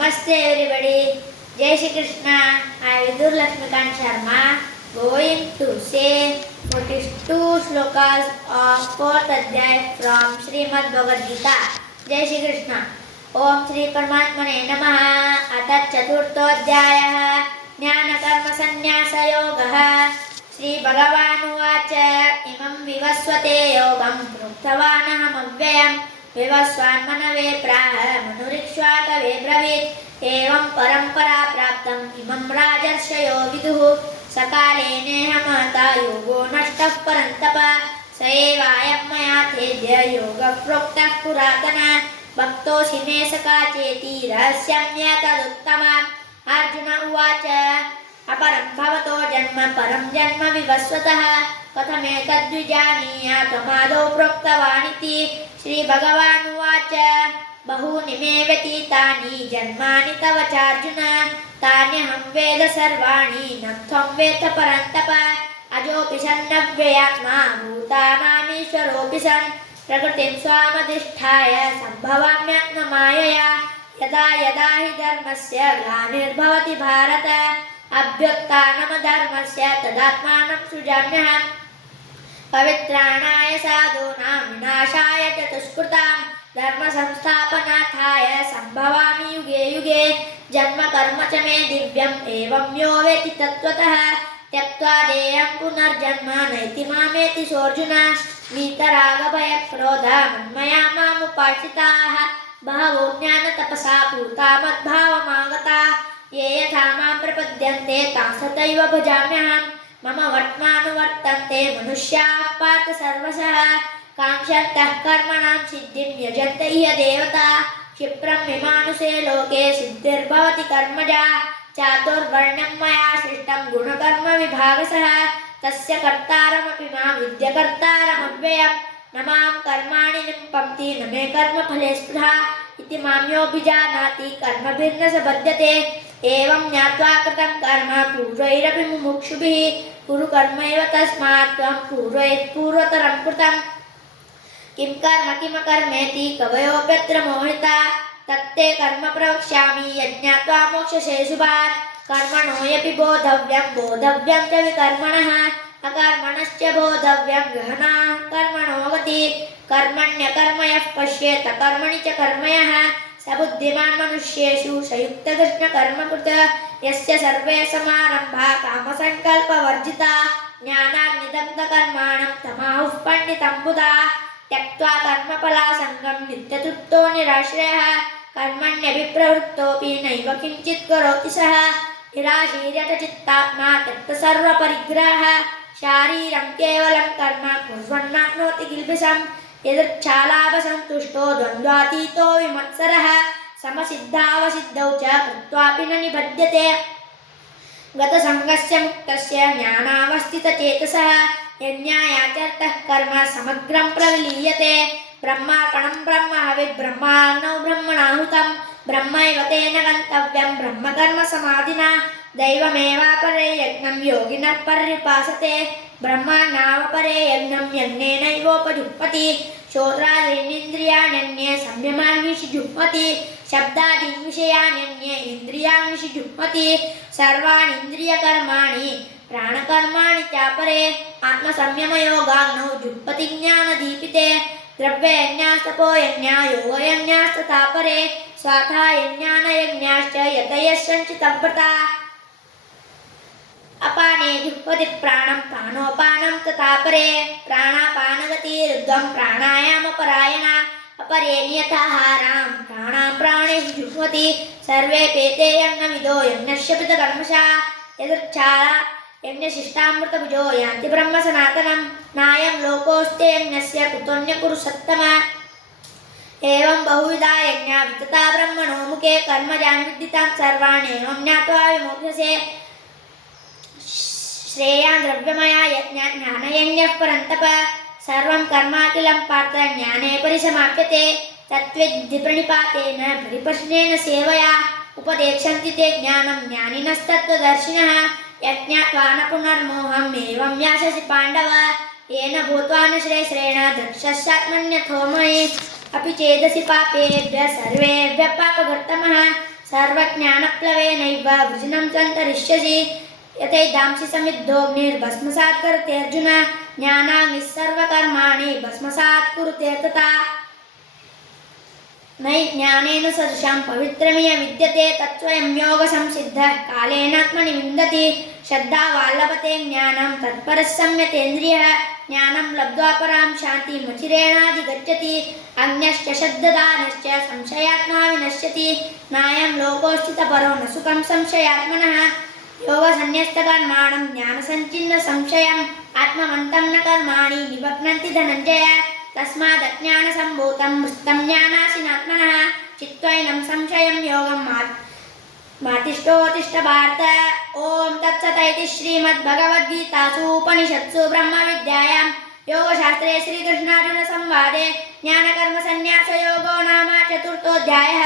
Namaste everybody. Jai Shri Krishna. I Vidur Lakshmikant Sharma going to say 42 slokas of 4th Adhyay from Srimad Bhagavad Gita. Jai Shri Krishna. Om Shri Paramatmane Namaha. Atat Chaturtho Adhyayah Jnana Karma Sannyasa Yogah. Shri Bhagavan Uvacha Imam Vivasvate Yogam Pruktavanaham Avyayam विवस्वान् मनवे प्राह मनुरिक्ष्वाकवे ब्रवीत् एवं परम्परा प्राप्तम् इमं राजर्षयो विदुः सकाले नेह महता योगो नष्टः परन्तप स एवायं मया तेद्य योगः प्रोक्तः पुरातनः भक्तोऽसि मे सखा चेति रहस्यं तदुत्तमम् अर्जुन उवाच अपरं भवतो जन्म परं जन्म विवस्वतः कथमेतद्विजानीयात् त्वमादौ प्रोक्तवानिति श्रीभगवान् उवाच बहूनि मे व्यतीतानि जन्मानि तव चार्जुन तान्यहं वेद सर्वाणि न त्वं वेत्थ परन्तप अजोऽपि सन्नव्ययात्मा भूतानामीश्वरोऽपि सन् प्रकृतिं स्वामधिष्ठाय सम्भवाम्यात्ममायया यदा यदा हि धर्मस्य ग्लानिर्भवति भारत अभ्युत्थानमधर्मस्य तदात्मानं सृजाम्यहम् पवित्राणाय साधूनां विनाशाय च दुष्कृतां धर्म संस्थापनार्थाय सम्भवामि युगे युगे जन्म कर्म च मे दिव्यम् एवं यो वेत्ति तत्त्वतः त्यक्त्वा देयं पुनर्जन्म नैति मामेति सोऽर्जुन वीतरागभयक्रोध मन्मया मामुपाश्रिताः बहवो ज्ञानतपसा पूता मद्भावमागता ये यथा मां प्रपद्यन्ते तां तथैव भजाम्यहम् मम वर्त्मानुवर्तन्ते मनुष्याः पार्थ सर्वशः काङ्क्षन्तः कर्मणां सिद्धिं यजन्त इह देवता क्षिप्रं विमानुषे लोके सिद्धिर्भवति कर्मजा चातुर्वर्ण्यं मया सृष्टं गुणकर्म विभागशः तस्य कर्तारमपि मां विद्य कर्तारमव्ययम् न मां कर्माणि लिम्पन्ति न मे कर्मफले स्पृहा इति मां योऽभिजानाति कर्मभिर्न स बध्यते एवं ज्ञात्वा कृतं कर्म पूर्वैरपि मुमुक्षुभिः कुरु कर्मैव तस्मात् त्वं पूर्वतरं कृतं किं कर्म किमकर्मेति कवयोऽप्यत्र मोहिता तत्ते कर्म प्रवक्ष्यामि यज्ञात्वा मोक्षसे शुभात् कर्मणो यपि बोधव्यं च विकर्मणः अकर्मणश्च बोधव्यं गहना कर्मणो गति कर्मण्यकर्मयः पश्येत कर्मणि च कर्मयः स बुद्धिमान् मनुष्येषु स युक्तकृष्णकर्मकृत यस्य सर्वे समारम्भाः कामसङ्कल्पवर्जिता ज्ञानाग्निदग्धकर्माणं तमाहुः पण्डितं बुधाः त्यक्त्वा कर्मफलासङ्गं नित्यतृप्तो निराश्रयः कर्मण्यभिप्रवृत्तोऽपि नैव किञ्चित् करोति सः निराशीर्यतचित्तात्मा त्यक्तसर्वपरिग्रहः शारीरं केवलं कर्म कुर्वन्नाप्नोति किल्बिषम् यदृच्छालाभसन्तुष्टो द्वन्द्वातीतो विमत्सरः समसिद्धावसिद्धौ च कृत्वापि न निबध्यते गतसङ्गस्य मुक्तस्य ज्ञानावस्थितचेतसः यज्ञायाचरतः कर्म समग्रं प्रविलीयते ब्रह्मार्पणं ब्रह्म हविर्ब्रह्माग्नौ ब्रह्मणाहुतं ब्रह्मैव तेन गन्तव्यं ब्रह्मकर्मसमाधिना दैवमेवापरे यज्ञं योगिनः पर्युपासते ब्रह्माण्डावपरे यज्ञं यज्ञेनैवोपजुह्वति श्रोत्रादीनीन्द्रियाण्यन्ये संयमान्विषि जुह्वति शब्दादीन् विषयान्यन्ये इन्द्रियान्विषि जुह्वति सर्वाणीन्द्रियकर्माणि प्राणकर्माणि चापरे आत्मसंयमयोगाग्नौ जुह्वति ज्ञानदीपिते द्रव्ययज्ञास्तपोयज्ञा योगयज्ञास्तथा परे स्वाध्यायज्ञानयज्ञाश्च यतयश्चञ्चितव्रता अपाने जुह्वति प्राणं प्राणोपानं तथा परे प्राणापानगतिरुद्धं प्राणायामपरायणा अपरे नियताहारां प्राणां प्राणेषु जुह्वति सर्वे पेते यज्ञविदो यज्ञस्य पितकर्मशा यदृच्छाला यज्ञशिष्टामृतभुजो यान्ति ब्रह्म सनातनं नायं लोकोऽस्ते यज्ञस्य कुतोऽन्यकुरु सत्तम एवं बहुविधा यज्ञा वितता ब्रह्मणो मुखे कर्मजान् विद्धितां सर्वाण्येवं ज्ञात्वा विमोक्ष्यसे श्रेयान् द्रव्यमया ज्ञानयज्ञः परन्तप सर्वं कर्माखिलं पार्थ ज्ञाने परिसमाप्यते तत्त्वविद्धि प्रणिपातेन परिप्रश्नेन सेवया उपदेक्षन्ति ते ज्ञानं ज्ञानिनस्तत्त्वदर्शिनः यज्ञात्वा न पुनर्मोहम् एवं यास्यसि पाण्डव येन भूत्वा न श्रेष्ठेन द्रक्ष्यस्यात्मन्यथो मयि अपि चेदसि पापेभ्यः सर्वेभ्यः पापकर्तमः सर्वज्ञानप्लवेनैव वृजनं त्वन्तरिष्यसि यथैदांसि समिद्धोऽग्निर्भस्मसात् करते अर्जुन ज्ञानाग्निः सर्वकर्माणि भस्मसात् कुरुते तथा नै ज्ञानेन सदृशं पवित्रमिह विद्यते तत्स्वयं योगसंसिद्धः कालेनात्मनि विन्दति श्रद्धावाल्लभते ज्ञानं तत्परः संयतेन्द्रियः ज्ञानं लब्ध्वा परां शान्तिमचिरेणाधिगच्छति अज्ञश्च श्रद्धदानश्च संशयात्मा विनश्यति नायं लोकोऽस्थितपरो न सुखं संशयात्मनः योगसन्न्यस्तकर्माणं ज्ञानसञ्चिन्नसंशयम् आत्मवन्तं न कर्माणि निबध्नन्ति धनञ्जय तस्मादज्ञानसम्भूतं मृतं ज्ञानासिनात्मनः चित्त्वैनं संशयं योगं मातिष्ठोत्तिष्ठ भारत ॐ तत्सत् श्रीमद्भगवद्गीतासु उपनिषत्सु ब्रह्मविद्यायां योगशास्त्रे श्रीकृष्णार्जुनसंवादे ज्ञानकर्मसन्न्यासयोगो नाम चतुर्थोऽध्यायः।